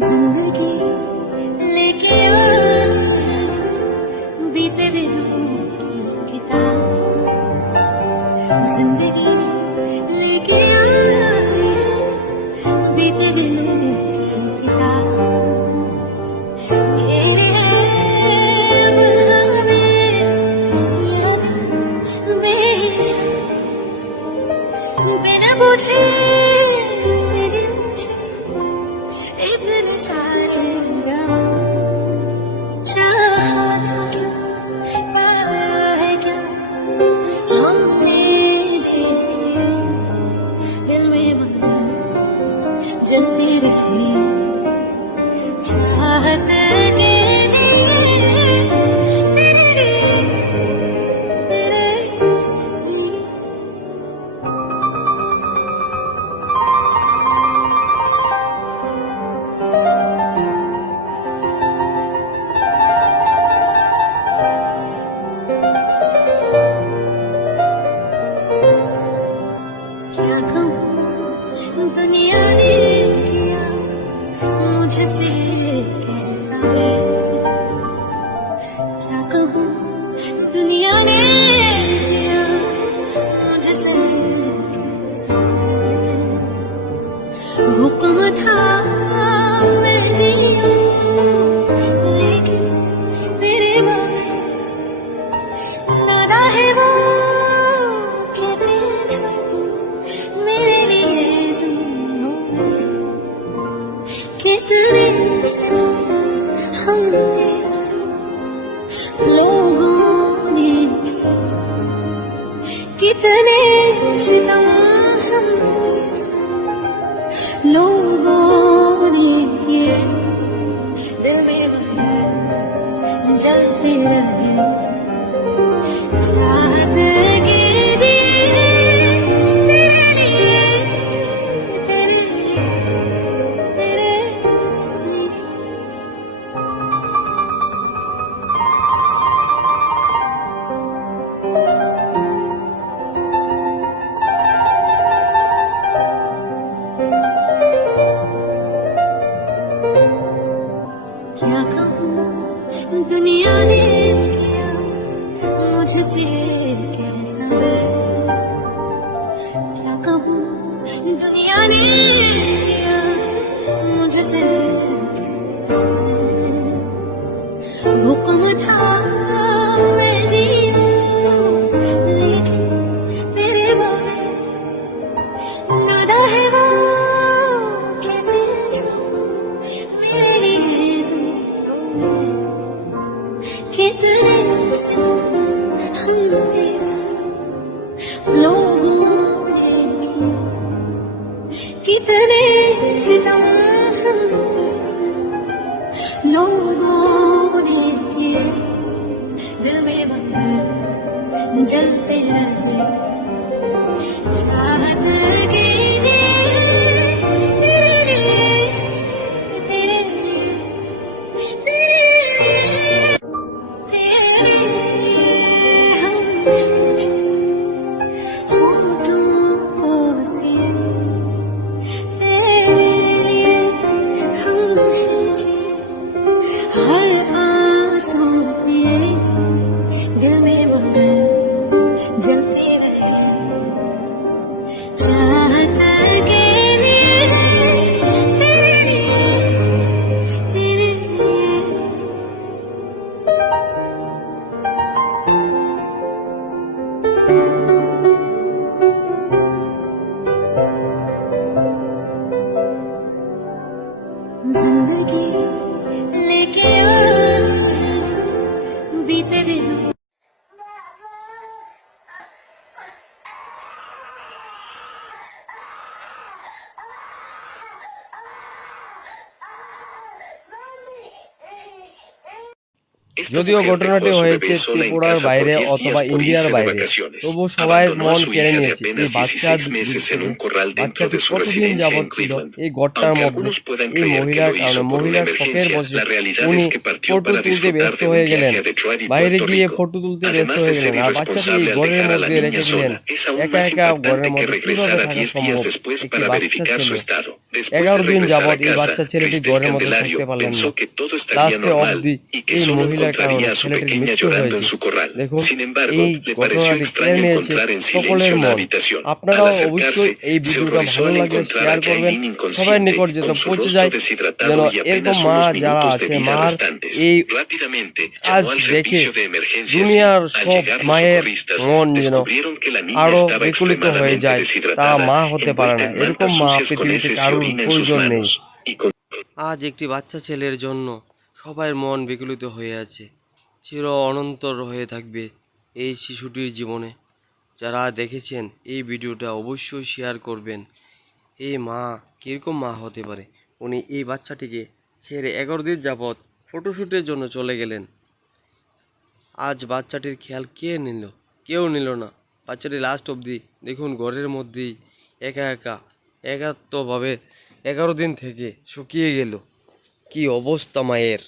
जिंदगी तेरे रूप की किताब जिंदगी लेके आई है बीते दिलों की किताब बिना पूछे to see. दुनिया तुझसे क्या कहूँ दुनिया ने किया मुझसे हुक्म था लोगों कितने सितम लोगों ने किए दिल में बंधन जलते যদিও ঘটনাটি হয়েছে ত্রিপুরার বাইরে 10 días অথবা ইন্ডিয়ার বাইরে. তবু সবাই মন কেড়ে নিয়েছে এই বাচ্চার 16 meses en un corral dentro বাচ্চাটি কতদিন যাবৎ ছিল. এই Aunque মধ্যে এই মহিলার কারণে মহিলার শখের বসে উনি ফটো তুলতে ব্যস্ত হয়ে গেলেন বাইরে গিয়ে. ফটো তুলতে ব্যস্ত হয়ে গেলেন আর বাচ্চাটি al ঘরের মধ্যে রেখে দিলেন একা একা ঘরের মধ্যে কীভাবে থাকা 10 সম্ভব একটি বাচ্চা ছেলে এগারো দিন যাবৎ এই বাচ্চা ছেলেটি ঘরের মধ্যে থাকতে পারলেন না লাস্টে অবধি এই কারণে encontraría a su pequeña llorando en su corral. Sin embargo, le pareció extraño encontrar en silencio la habitación. Al acercarse, se horrorizó al encontrar a Jailin inconsciente, con su rostro deshidratado y apenas unos minutos de vida restantes. Rápidamente llamó al servicio de emergencias al llegar los socorristas, descubrieron que la niña estaba extremadamente deshidratada, মা হতে পারে না envuelta en mantas sucias con heces y orina en sus manos. আজ একটি বাচ্চা ছেলের জন্য সবার মন বিকলিত হয়ে আছে, চির অনন্তর হয়ে থাকবে এই শিশুটির জীবনে। যারা দেখেছেন এই ভিডিওটা অবশ্যই শেয়ার করবেন। এই মা কীরকম মা হতে পারে? উনি এই বাচ্চাটিকে ছেড়ে এগারো দিন যাবৎ ফটোশ্যুটের জন্য চলে গেলেন। আজ বাচ্চাটির খেয়াল কে নিল? কেউ নিল না। বাচ্চাটি লাস্ট অবধি দেখুন ঘরের মধ্যেই একা একা, একাত্মভাবে এগারো দিন থেকে শুকিয়ে গেল। কি অবস্থা মায়ের?